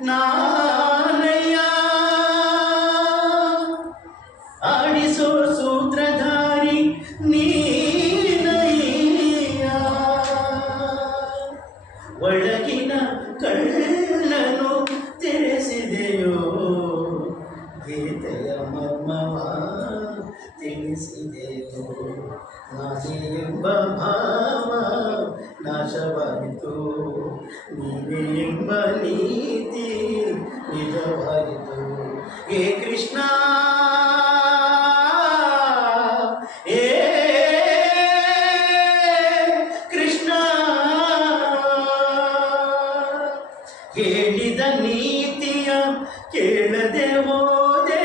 ನಾನಯ್ಯ ಆಡಿಸೋ ಸೂತ್ರಧಾರಿ ನೀನಯ್ಯ ಒಳಗಿನ ಕಳ್ಳನು ತಿಳಿಸಿದೆಯೋ ಗೀತೆಯ ಮರ್ಮವ ತಿಳಿಸಿದೆಯೋ ನಾನೇ ಎಂಬ ಭಾವ ನಾಶವಾಯಿತು ನೀನೇ ಎಂಬ ನೀತಿ ನಿಜವಾಯಿತು ಹೇ ಕೃಷ್ಣ ಹೇ ಕೃಷ್ಣ ಹೇಳಿದ ನೀತಿಯ ಕೇಳದೆ ಹೋದೆ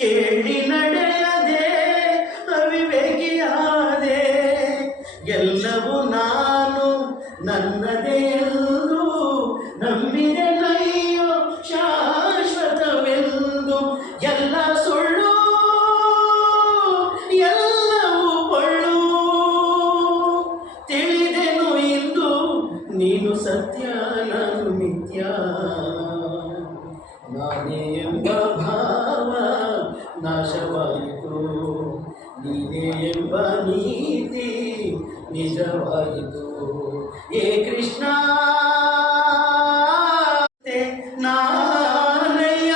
ಕೇಳಿ ನಡೆಯದೆ ಅವಿವೇಕಿಯಾದೆ ಎಲ್ಲವೂ ನಾನು ನನ್ನದೇ ಎಂದು ನಂಬಿದೆ ನಯ್ಯೋ ಶಾಶ್ವತವೆಂದು ಎಲ್ಲ ಸುಳ್ಳು ಎಲ್ಲವೂ ಪೊಳ್ಳು ತಿಳಿದೆನು ಇಂದು ನೀನು ಸತ್ಯ ನಾನು ಮಿಥ್ಯ ನಾನೇ ಎಂಬ ಭಾವ ನಾಶವಾಯಿತು ನೀನೇ ಎಂಬ ನೀತಿ ನಿಜವಾಯಿತು ಹೇ ಕೃಷ್ಣ ನಾನಯ್ಯ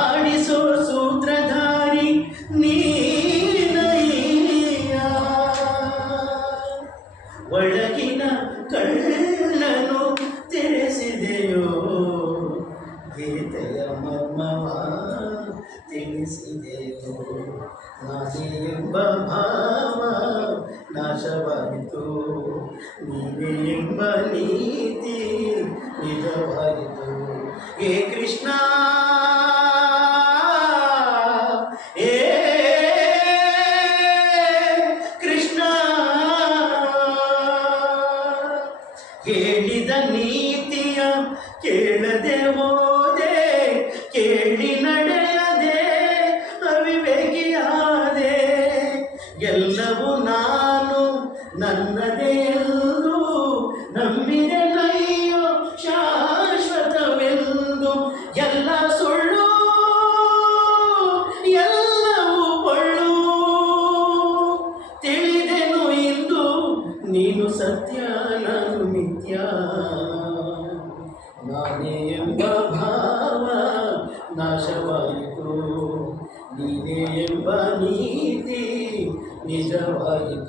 ಆಡಿಸೋ ಸೂತ್ರಧಾರಿ ನೀನಯ್ಯ ಒಳಗಿನ ಕಳ್ಳನು ತಿಳಿಸಿದೆಯೋ ಗೀತೆಯ ಮರ್ಮವ ತಿಳಿಸಿದೆಯೋ ನಾನೇ ಎಂಬ ಭಾವ ನಾಶವಾಯಿತು ನೀನೇ ಎಂಬ ನೀತಿ ನಿಜವಾಯಿತು ಹೇ ಕೃಷ್ಣ ಹೇ ಕೃಷ್ಣ ಹೇಳಿದ ನೀತಿಯ ಕೇಳದೆ ಹೋದೆ ಕೇಳಿ ನಡೆಯದೆ ಅವಿವೇಕಿಯಾದೆ ಎಲ್ಲವೂ ನಾನು ನನ್ನದೇ ಎಂದು ನಂಬಿದೆ ನಯ್ಯೋ ಶಾಶ್ವತವೆಂದು ಎಲ್ಲ ಸುಳ್ಳು ಎಲ್ಲವೂ ಪೊಳ್ಳು ತಿಳಿದೆನು ಇಂದು ನೀನು ಸತ್ಯ ನಾನು ಮಿಥ್ಯ ನಾನೇ ಎಂಬ ಭಾವ ನಾಶವಾಯಿತು ನೀನೇ ಎಂಬ ನೀತಿ ನಿಜವಾಯಿತು